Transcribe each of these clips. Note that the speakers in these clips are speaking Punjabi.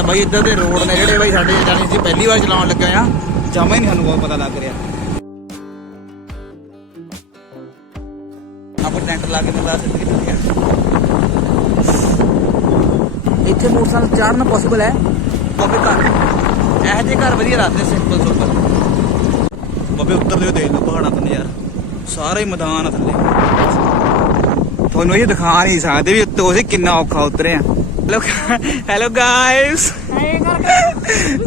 ਤਾਂ ਬਾਈ ਇੱਧਰ ਦੇ ਰੋਡ ਨੇ ਜਿਹੜੇ ਬਾਈ ਸਾਡੇ ਜਾਨੀ ਅਸੀਂ ਪਹਿਲੀ ਵਾਰ ਚਲਾਉਣ ਲੱਗੇ ਆ ਜਮਾ ਹੀ ਨਹੀਂ ਸਾਨੂੰ ਬਹੁਤ ਪਤਾ ਲੱਗ ਰਿਹਾ। ਆਪਾਂ ਟੈਂਟ ਲਾ ਕੇ ਮਜ਼ਾ ਸਿੱਧ ਕੀਤਾ ਗਿਆ ਇੱਥੇ ਮੋਟਰਸਾਈਕਲ ਚਾੜਨਾ ਪੋਸੀਬਲ ਹੈ? ਬਾਬੇ ਘਰ। ਇਹ ਜਿਹੇ ਘਰ ਵਧੀਆ ਰੱਖਦੇ ਸਿੰਪਲ ਸੁਪਰ ਬਾਬੇ ਉੱਤਰ ਦੇ ਦੇਖ ਲਓ ਪਹਾੜਾਂ ਤੋਂ ਯਾਰ। ਸਾਰੇ ਮੈਦਾਨ ਆ ਥੱਲੇ। ਤੁਹਾਨੂੰ ਇਹ ਦਿਖਾ ਨਹੀਂ ਸਕਦੇ ਵੀ ਉੱਤੇ ਅਸੀਂ ਕਿੰਨਾ ਔਖਾ ਉਤਰੇ ਆ। Hello hello guys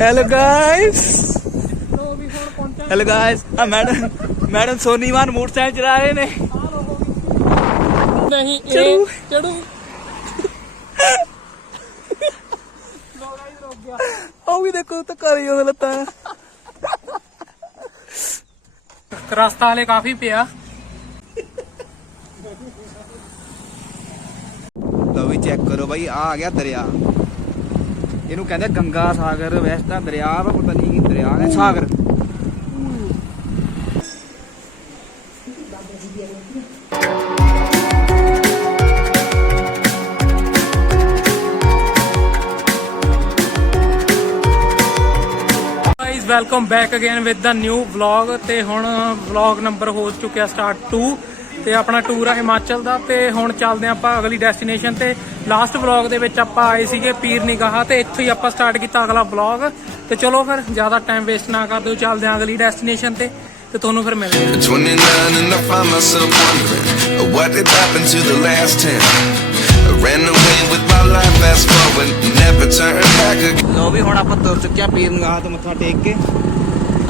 hello guys hello guys ਆ ਮੈਡਮ ਮੈਡਮ ਸੋਨੀਵਾਨ ਮੋਟਰਸਾਈਕਲ ਚਲਾ ਰਹੇ ਨੇ ਨਹੀਂ ਚੜੂ। ਚੜੂ ਉਹ ਵੀ ਦੇਖੋ ਤਾਂ ਕਰ ਹੀ ਉਹ ਲੱਤਾਂ ਰਸਤਾ ਹਲੇ ਕਾਫੀ ਪਿਆ ਲਓ ਵੀ ਚੈੱਕ ਕਰੋ ਬਾਈ ਆ ਆ ਗਿਆ ਦਰਿਆ। ਇਹਨੂੰ ਕਹਿੰਦੇ ਗੰਗਾ ਸਾਗਰ, ਵੈਸੇ ਤਾਂ ਦਰਿਆ ਵਾ ਪਤਾ ਨਹੀਂ ਕੀ ਦਰਿਆ ਹੈ ਸਾਗਰ। Welcome back again with the new vlog ਤੇ ਹੁਣ ਵਲੌਗ ਨੰਬਰ ਹੋ ਚੁੱਕਿਆ ਸਟਾਰਟ 2 ਤੇ ਆਪਣਾ ਟੂਰ ਆ ਹਿਮਾਚਲ ਦਾ ਤੇ ਹੁਣ ਚੱਲਦੇ ਹਾਂ ਆਪਾਂ ਅਗਲੀ ਡੈਸਟੀਨੇਸ਼ਨ ਤੇ। ਲਾਸਟ ਵਲੌਗ ਦੇ ਵਿੱਚ ਆਪਾਂ ਆਏ ਸੀਗੇ ਪੀਰ ਨਿਗਾਹ ਤੇ ਇੱਥੋਂ ਹੀ ਆਪਾਂ ਸਟਾਰਟ ਕੀਤਾ ਅਗਲਾ ਵਲੌਗ ਤੇ ਚਲੋ ਫਿਰ ਜ਼ਿਆਦਾ ਟਾਈਮ ਵੇਸਟ ਨਾ ਕਰਦੇ ਹੋ ਚੱਲਦੇ ਹਾਂ ਅਗਲੀ ਡੈਸਟੀਨੇਸ਼ਨ ਤੇ ਤੇ ਤੁਹਾਨੂੰ ਫਿਰ ਮਿਲਦੇ ਹਾਂ। 29 and I find myself wondering what did happen to the last 10. I ran away with my life, fast forward, never turn back again. ਲਓ ਵੀ ਹੁਣ ਆਪਾਂ ਤੁਰ ਚੁੱਕੇ ਆ ਪੀਰ ਨਿਗਾਹ ਤੋਂ ਮੱਥਾ ਟੇਕ ਕੇ।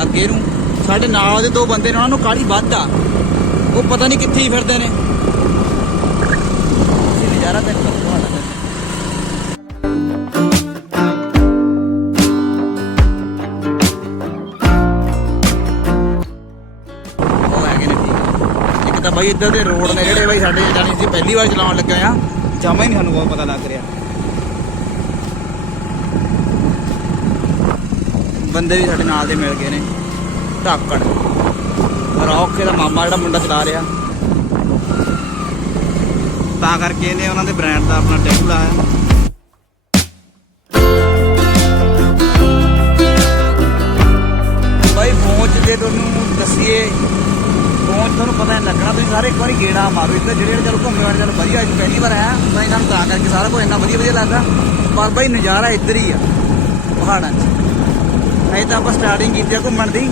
ਅੱਗੇ ਨੂੰ ਸਾਡੇ ਨਾਲ ਦੇ ਦੋ ਬੰਦੇ ਨੇ ਉਹਨਾਂ ਨੂੰ ਕਾਲੀ ਵੱਧ ਆ ਉਹ ਪਤਾ ਨਹੀਂ ਕਿੱਥੇ ਹੀ ਫਿਰਦੇ ਨੇ। ਅਸੀਂ ਨਜ਼ਾਰਾ ਦੇਖ ਲਓ ਤੁਹਾਡਾ ਉਹ ਹੈਗੇ ਨੇ ਤਾਂ ਬਾਈ ਇੱਧਰ ਦੇ ਰੋਡ ਨੇ ਜਿਹੜੇ ਬਾਈ ਸਾਡੇ ਜਾਨੀ ਅਸੀਂ ਪਹਿਲੀ ਵਾਰ ਚਲਾਉਣ ਲੱਗੇ ਆ। ਜਮਾ ਹੀ ਨਹੀਂ ਸਾਨੂੰ ਬਹੁਤ ਪਤਾ ਲੱਗ ਰਿਹਾ। ਬੰਦੇ ਵੀ ਸਾਡੇ ਨਾਲ ਦੇ ਮਿਲ ਗਏ ਨੇ। ਢਾਕੜ ਰੌਕੇ ਦਾ ਮਾਮਾ ਜਿਹੜਾ ਮੁੰਡਾ ਚਲਾ ਰਿਹਾ। ਤਾਂ ਕਰਕੇ ਇਹਨੇ ਉਹਨਾਂ ਦੇ ਬ੍ਰਾਂਡ ਦਾ ਆਪਣਾ ਟੈਗ ਲਾਇਆ। ਬਾਈ ਫੋਨ 'ਚ ਜੇ ਤੁਹਾਨੂੰ ਦੱਸੀਏ ਫੋਨ ਤੁਹਾਨੂੰ ਪਤਾ ਨਹੀਂ ਲੱਗਣਾ, ਤੁਸੀਂ ਸਾਰੇ ਇੱਕ ਵਾਰੀ ਗੇੜਾ ਮਾਰੋ। ਇੱਧਰ ਜਿਹੜੇ ਚਲ ਘੁੰਮੇ ਵਾਲੇ ਚਲੋ ਵਧੀਆ, ਅੱਜ ਪਹਿਲੀ ਵਾਰ ਆਇਆ। ਤਾਂ ਇਹਨਾਂ ਨੂੰ ਤਾਂ ਕਰਕੇ ਸਾਰਾ ਕੁਝ ਇੰਨਾ ਵਧੀਆ ਵਧੀਆ ਲੱਗਦਾ। ਪਰ ਬਾਈ, ਨਜ਼ਾਰਾ ਇੱਧਰ ਹੀ ਆ, ਪਹਾੜਾਂ 'ਚ। ਨਹੀਂ ਤਾਂ ਆਪਾਂ ਸਟਾਰਟਿੰਗ ਕੀਤੀ ਆ ਘੁੰਮਣ ਦੀ।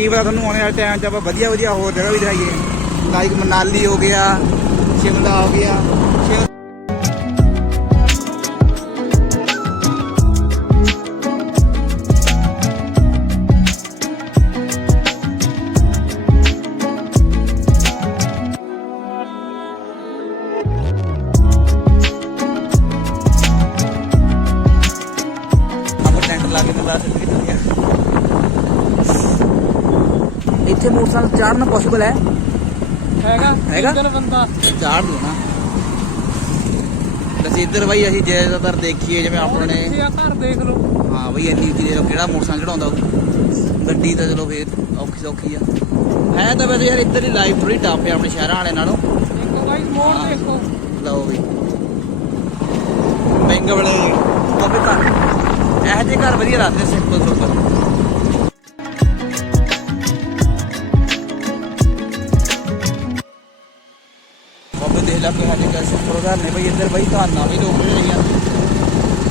ਕੀ ਪਤਾ ਤੁਹਾਨੂੰ ਆਉਣੇ ਵਾਲੇ ਟਾਈਮ 'ਚ ਆਪਾਂ ਵਧੀਆ ਵਧੀਆ ਹੋਰ ਜਗ੍ਹਾ ਵੀ ਦਿਖਾਈਏ। ਲਾਈਕ ਮਨਾਲੀ ਹੋ ਗਿਆ, ਸ਼ਿਮਲਾ ਹੋ ਗਿਆ। ਚਾੜਨਾ ਪੋਸੀਬਲ ਹੈ। ਹੈਗਾ? ਹੈਗਾ? ਬੰਦਾ। ਚਾੜ ਦੋ ਨਾ ਅਸੀਂ ਇੱਧਰ ਬਾਈ ਅਸੀਂ ਜ਼ਿਆਦਾਤਰ ਦੇਖੀਏ ਜਿਵੇਂ ਆਪਣੇ ਘਰ ਦੇਖ ਲਓ। ਹਾਂ ਬਈ ਇੰਨੀ ਉੱਚੀ ਦੇ ਲੋ ਕਿਹੜਾ ਮੋਟਰਸਾਈਕਲ ਚੜਾਉਂਦਾ ਉਹ। ਗੱਡੀ ਤਾਂ ਚਲੋ ਫੇਰ ਔਖੀ ਸੌਖੀ ਆ। ਹੈ ਤਾਂ ਵੈਸੇ ਯਾਰ ਇੱਧਰ ਦੀ ਲਾਈਫ ਥੋੜੀ ਟਾਪ ਹੈ ਆਪਣੇ ਸ਼ਹਿਰਾਂ ਵਾਲੇ ਨਾਲੋਂ। ਦੇਖੋ ਗਾਇਸ ਮੋੜ ਹਾਂ। ਦੇਖੋ। ਲਓ ਵੀ ਬੈਂਗ ਵਾਲੇ ਬਾਬੇ ਘਰ। ਇਹ ਜਿਹੇ ਘਰ ਵਧੀਆ ਰੱਖਦੇ ਸਿੰਪਲ ਸੁਪਰ ਬਾਬੇ ਦੇਖ ਲਾ ਕਿਹਾ ਜਿਹਾ ਸਿੰਪਲ ਘਰ ਨੇ ਬਈ ਇੱਧਰ ਬਈ ਧਾਨਾ ਵੀ ਲੋਕ ਰਹੇ ਜਾਂਦੇ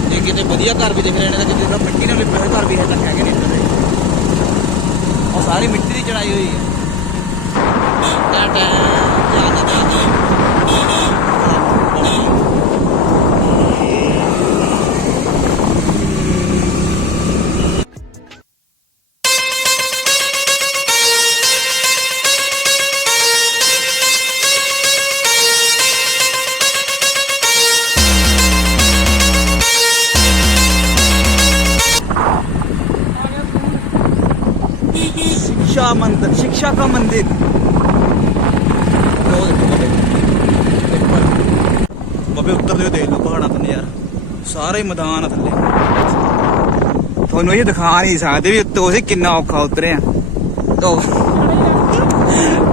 ਜੇ ਕਿਤੇ ਵਧੀਆ ਘਰ ਵੀ ਦਿਖ ਰਹੇ ਨੇ ਤਾਂ ਕਿਤੇ ਤਾਂ ਮਿੱਟੀ ਨਾਲ ਲਿਪੇ ਘਰ ਵੀ ਹੈ ਤਾਂ ਹੈਗੇ ਨੇ ਇੱਧਰ ਦੇ। ਉਹ ਸਾਰੀ ਮਿੱਟੀ ਦੀ ਚੜਾਈ ਹੋਈ ਹੈ। ਟਾ ਟਾ ਜਾਂਦਾ ਜਾਂਦਾ ਬਾਬੇ ਉੱਤਰ ਦੇ ਦੇਖ ਲਓ, ਪਹਾੜਾਂ ਤੋਂ ਯਾਰ। ਸਾਰੇ ਮੈਦਾਨ ਆ ਥੱਲੇ। ਤੁਹਾਨੂੰ ਇਹ ਦਿਖਾ ਨਹੀਂ ਸਕਦੇ ਵੀ ਉੱਤੇ ਅਸੀਂ ਕਿੰਨਾ ਔਖਾ ਉਤਰੇ ਆ। ਤੋ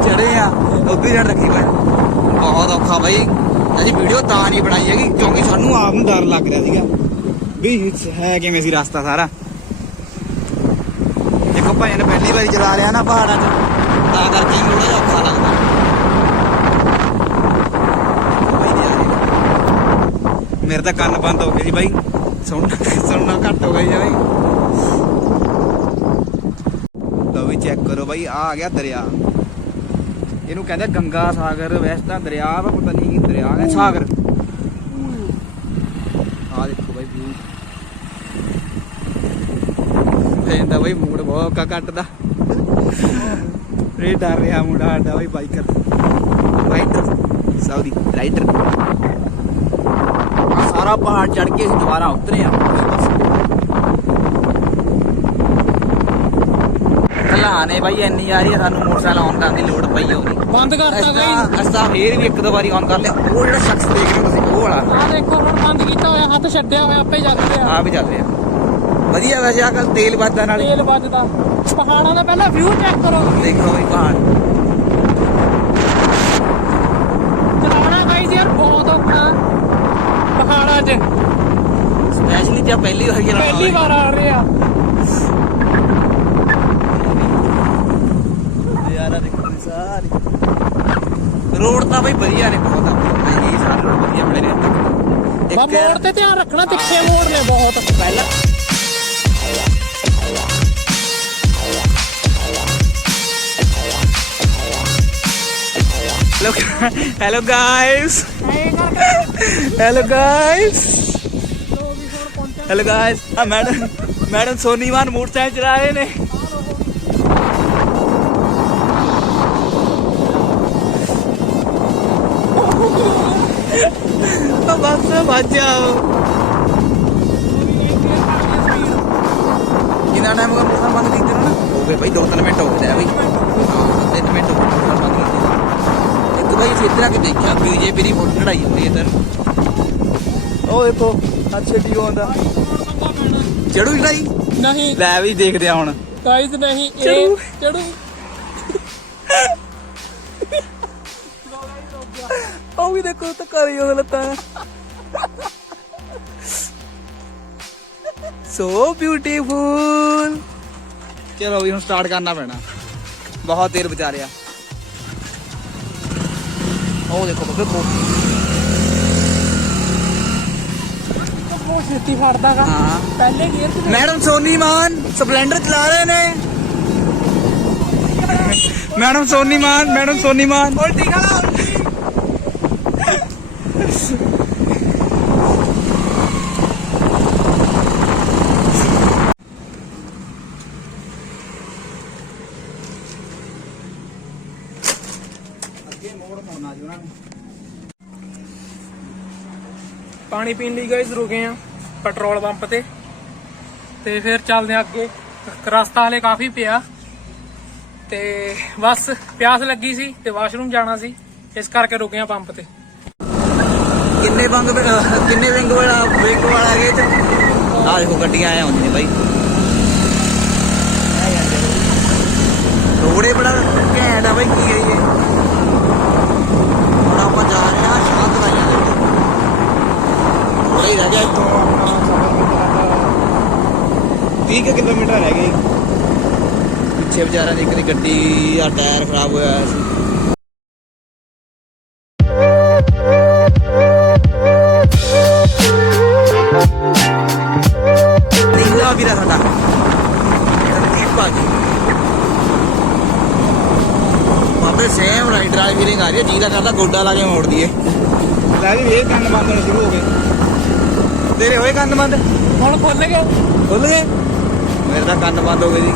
ਚੜੇ ਆ। ਉੱਤੇ ਜੜ ਰੱਖੀ ਹੋਇਆ ਬਹੁਤ ਔਖਾ ਬਾਈ ਅਸੀਂ ਵੀਡੀਓ ਤਾਂ ਨਹੀਂ ਬਣਾਈ ਹੈਗੀ, ਕਿਉਂਕਿ ਸਾਨੂੰ ਆਪ ਨੂੰ ਡਰ ਲੱਗ ਰਿਹਾ ਸੀਗਾ। ਵੀ ਹੈ ਕਿਵੇਂ ਸੀ ਰਸਤਾ ਸਾਰਾ? ਦੇਖੋ ਭਾਈ ਨੇ ਪਹਿਲੀ ਵਾਰੀ ਚਲਾ ਰਿਹਾ ਨਾ ਪਹਾੜਾਂ 'ਚ। ਤਾਂ ਕਰਕੇ ਥੋੜਾ ਜਿਹਾ ਔਖਾ ਲੱਗਦਾ ਬਾਈ ਦੀ ਆ ਰਹੀ ਮੇਰੇ ਤਾਂ ਕੰਨ ਬੰਦ ਹੋ ਗਏ ਸੀ ਬਾਈ। ਸੁਣਨਾ ਸੁਣਨਾ ਘੱਟ ਹੋ ਗਿਆ ਜੀ ਬਾਈ। ਲਓ ਵੀ ਚੈੱਕ ਕਰੋ ਬਾਈ, ਆ ਆ ਗਿਆ ਦਰਿਆ। ਇਹਨੂੰ ਕਹਿੰਦੇ ਗੰਗਾ ਸਾਗਰ, ਵੈਸੇ ਤਾਂ ਦਰਿਆ ਵਾ, ਪਤਾ ਨਹੀਂ ਦਰਿਆ ਹੈ, ਸਾਗਰ। ਆ ਦੇਖੋ ਬਾਈ ਵਿਊ ਫੇਂਦਾ ਬਾਈ ਮੂਡ ਬਹੁਤ ਕਾ ਕੱਟਦਾ। ਰੇ ਡਰ ਰਿਹਾ ਮੁੰਡਾ ਸਾਡਾ ਬਾਈ ਬਾਈਕਰ ਰਾਈਡਰ ਸਾਊਦੀ ਰਾਈਡਰ ਸਾਰਾ ਪਹਾੜ ਚੜ ਕੇ ਅਸੀਂ ਦੁਬਾਰਾ ਉਤਰੇ ਆ ਕਲਾਣੇ ਬਾਈ ਇੰਨੀ ਆ ਰਹੀ ਆ ਸਾਨੂੰ ਮੋਟਰਸਾਈਕਲ ਆਨ ਕਰਨ ਦੀ ਲੋੜ ਪਈ ਉਹਦੀ ਬੰਦ ਕਰਤਾ ਗਾਈਸ ਅਸਾ ਫੇਰ ਵੀ ਇੱਕ ਦੋ ਵਾਰੀ ਆਨ ਕਰ ਲਿਆ। ਉਹ ਜਿਹੜਾ ਸ਼ਖਸ ਦੇਖ ਰਹੇ ਹੋ ਤੁਸੀਂ ਉਹ ਵਾਲਾ। ਆ ਦੇਖੋ ਹੁਣ ਬੰਦ ਕੀਤਾ ਹੋਇਆ ਹੱਥ ਛੱਡਿਆ ਹੋਇਆ ਆਪੇ ਚੱਲ ਰਿਹਾ। ਆ ਵੀ ਚੱਲ ਰਿਹਾ। ਵਧੀਆ ਵੈਸੇ ਆ ਕੱਲ ਤੇਲ ਵੱਜਦਾ ਨਾਲੇ ਤੇਲ ਵੱਜਦਾ। ਪਹਾੜਾਂ ਦਾ ਪਹਿਲਾਂ ਵਿਊ ਚੈੱਕ ਕਰੋ। ਦੇਖੋ ਬਈ ਪਹਾੜ ਚਲਾਉਣਾ ਗਾਈਸ ਯਾਰ ਬਹੁਤ ਔਖਾ 'ਚ। ਸਪੈਸ਼ਲੀ ਜੇ ਪਹਿਲੀ ਵਾਰ ਚਲਾਉਣਾ ਪਹਿਲੀ ਵਾਰ ਆ ਰਹੇ ਆ। ਯਾਰਾ ਦੇਖੋ ਸਾਰੀ। ਰੋਡ ਤਾਂ ਬਈ ਵਧੀਆ ਨੇ ਬਹੁਤ ਆ। ਇਹ ਸਾਰੇ ਰੋਡ ਵਧੀਆ ਬਣੇ ਨੇ ਬਾ ਇੱਕ ਮੋੜ ਤੇ ਧਿਆਨ ਰੱਖਣਾ ਤਿੱਖੇ ਮੋੜ ਨੇ ਬਹੁਤ। ਪਹਿਲਾਂ। Hello hello guys hello guys hello guys ਆ ਮੈਡਮ ਮੈਡਮ ਸੋਨੀਵਾਨ ਮੋਟਰਸਾਈਕਲ ਚਲਾ ਰਹੇ ਨੇ। ਬਸ ਵੱਜ ਕਿੰਨਾ ਟਾਈਮ ਹੋ ਗਿਆ ਮੋਟਰ ਬੰਦ ਕੀਤੇ ਨੂੰ ਨਾ? ਹੋ ਗਏ ਭਾਈ 2-3 ਮਿੰਟ ਹੋ ਗਏ ਆ ਬਈ। ਕੀਤੇ ਇੱਕ ਭਾਈ ਅਸੀਂ ਇੱਧਰ ਆ ਕੇ ਦੇਖਿਆ ਬੀਜੇਪੀ ਦੀ ਫੋਟੋ ਚੜਾਈ ਹੋਈ ਇੱਧਰ। ਉਹ ਦੇਖੋ ਅੱਛੇ ਵੀ ਆਉਂਦਾ ਚੜੂ ਚੜਾਈ ਨਹੀਂ। ਲੈ ਵੀ ਦੇਖਦੇ ਆ ਹੁਣ। ਗਾਈਸ ਨਹੀਂ। ਇਹ ਚੜੂ। ਉਹ ਵੀ ਦੇਖੋ ਤਾਂ ਕਰੀ ਉਹ ਲੱਤਾਂ। ਸੋ ਬਿਊਟੀਫੁਲ ਚਲੋ ਵੀ ਹੁਣ ਸਟਾਰਟ ਕਰਨਾ ਪੈਣਾ। ਬਹੁਤ ਦੇਰ ਬਚਾ ਰਿਆ ਉਹ ਦੇਖੋ ਬੱਬੇ ਕੋ ਬਹੁਤ ਛੇਤੀ ਫੜਦਾਗਾ ਹਾਂ ਪਹਿਲੇ ਗੇਅਰ 'ਚ ਮੈਡਮ ਸੋਨੀ ਮਾਨ ਸਪਲੈਂਡਰ ਚਲਾ ਰਹੇ ਨੇ ਮੈਡਮ ਸੋਨੀ ਮਾਨ ਮੈਡਮ ਸੋਨੀ ਮਾਨ ਉਲਟੀ ਖੜਾ ਅੱਗੇ ਮੋੜ ਮੋੜਨਾ ਜੀ ਉਹਨਾਂ ਨੇ ਪਾਣੀ ਪੀਣ ਲਈ ਗਾਈਸ ਰੁਕੇ ਆ ਪੈਟਰੋਲ ਪੰਪ ਤੇ। ਤੇ ਫਿਰ ਚੱਲਦੇ ਆ ਅੱਗੇ। ਰਸਤਾ ਹਲੇ ਕਾਫੀ ਪਿਆ। ਤੇ ਬਸ ਪਿਆਸ ਲੱਗੀ ਸੀ ਤੇ ਵਾਸ਼ਰੂਮ ਜਾਣਾ ਸੀ। ਇਸ ਕਰਕੇ ਰੁਕੇ ਆ ਪੰਪ ਤੇ। ਕਿੰਨੇ ਬੰਗ ਕਿੰਨੇ ਵਿੰਗ ਵਾਲਾ ਵਿੰਗ ਵਾਲਾ ਹੈਗੇ ਤੇ? ਆਹ ਦੇਖੋ ਗੱਡੀਆਂ ਆਇਆ ਹੁੰਦੀਆਂ ਨੇ ਬਾਈ। ਰੋੜੇ ਬੜਾ ਘੈਂਟ ਆ ਬਾਈ, ਕੀ ਹੈ ਇਹ? ਹੁਣ ਆਪਾਂ ਜਾ ਰਹੇ ਹਾਂ ਸ਼ਾਂਤ ਰਾਈਆਂ ਦੇ ਥੋੜਾ ਹੀ ਰਹਿ ਗਿਆ ਇੱਥੋਂ ਆਪਣਾ ਸਫ਼ਰ 30 ਕਿਲੋਮੀਟਰ ਰਹਿ ਗਏ। ਪਿੱਛੇ ਵਿਚਾਰਾ ਦੀ ਇੱਕ ਦੀ ਗੱਡੀ ਆ ਟਾਇਰ ਖਰਾਬ ਹੋਇਆ ਹੋਇਆ ਸੀ। ਨੀਲਾ ਵੀਰਾ ਸਾਡਾ। ਰਣਜੀਤ ਭਾਜੀ। ਬਾਬੇ ਸੇਮ ਰਾਈਡਰ ਵਾਲੀ ਫੀਲਿੰਗ ਆ ਰਹੀ ਹੈ। ਜੀ ਦਾ ਕਰਦਾ, ਗੋਡਾ ਲਾ ਕੇ ਮੋੜ ਦਈਏ ਲੈ ਵੀ ਇਹ ਕੰਨ ਬੰਦ ਹੋਣੇ ਸ਼ੁਰੂ ਹੋ ਗਏ। ਤੇਰੇ ਹੋਏ ਕੰਨ ਬੰਦ? ਹੁਣ ਖੁੱਲ ਗਿਆ ਖੁੱਲ ਗਏ? ਮੇਰੇ ਤਾਂ ਕੰਨ ਬੰਦ ਹੋ ਗਏ ਜੀ।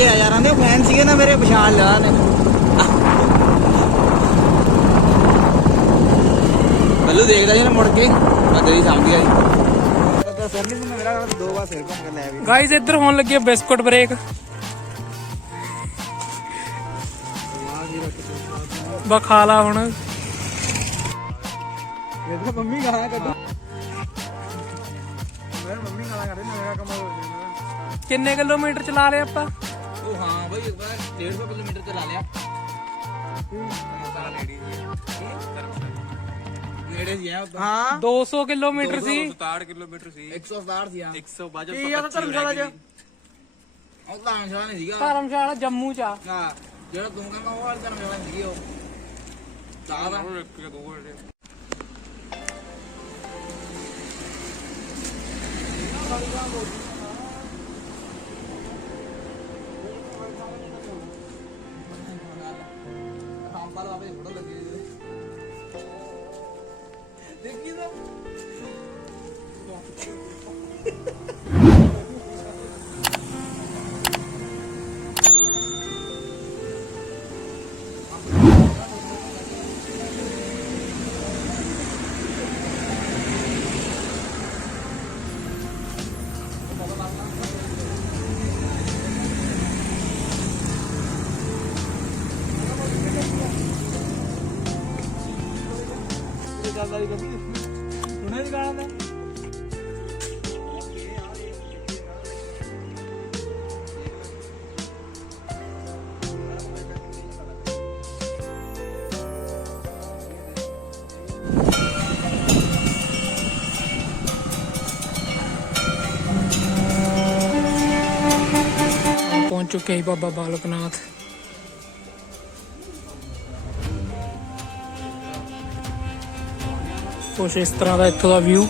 ਚਰਚੇ ਆ ਯਾਰਾਂ ਦੇ ਫੈਨ ਸੀਗੇ ਨਾ ਮੇਰੇ ਪਛਾਣ ਲਿਆ ਨੇ ਬੱਲੂ ਦੇਖਦਾ ਜੀ ਨਾ ਮੁੜ ਕੇ ਬੰਦੇ ਦੀ ਸਮਝ ਗਿਆ ਜੀ। ਗਾਇਜ਼ ਇੱਧਰ ਹੋਣ ਲੱਗੀ ਬਿਸਕੁਟ ਬ੍ਰੇਕ। ਬਾ ਖਾ ਲਾ ਹੁਣ। ਮੇਰੇ ਮੰਮੀ ਗਾਣਾ ਕੱਢ ਮੇਰੇ ਮੰਮੀ ਗਾਣਾ ਕੱਢ ਮੇਰਾ ਕੰਮ ਹੋ ਜਾਣਾ ਕਿੰਨੇ ਕਿਲੋਮੀਟਰ ਚਲਾ ਲਏ ਆਪਾਂ? ਉਹ ਹਾਂ ਬਈ 150 ਕਿਲੋਮੀਟਰ ਤੇ ਲਾ ਲਿਆ ਸਾਰਾ ਨੇੜੇ ਹੀ ਹੈ ਨੇੜੇ ਹੀ ਹੈ ਹਾਂ 200 ਕਿਲੋਮੀਟਰ ਸੀ 67 ਕਿਲੋਮੀਟਰ ਸੀ 167 ਸੀ ਆ 100 ਕੀ ਆ ਤਾਂ ਧਰਮਸ਼ਾਲਾ ਚ ਉਹ ਤਾਂ ਧਰਮਸ਼ਾਲਾ ਨਹੀਂ ਸੀਗਾ ਧਰਮਸ਼ਾਲਾ ਜੰਮੂ ਚ ਆ ਹਾਂ ਜਿਹੜਾ ਤੂੰ ਕਹਿੰਦਾ ਉਹ ਵਾਲੀ ਧਰਮਸ਼ਾਲਾ ਨਹੀਂ ਸੀਗੀ ਉਹ। ਤਾਂ ਦਾ ਹੰਪਾ ਇਹ ਗੱਲ ਵਾਲੀ ਕਦੀ ਸੁਣਿਆ ਨਹੀਂ ਗਾਣਾ ਤਾਂ? ਪਹੁੰਚ ਚੁੱਕੇ ਹੀ ਬਾਬਾ ਬਾਲਕਨਾਥ ਕੁਛ ਇਸ ਤਰ੍ਹਾਂ ਦਾ ਇੱਥੋਂ ਦਾ ਵਿਊ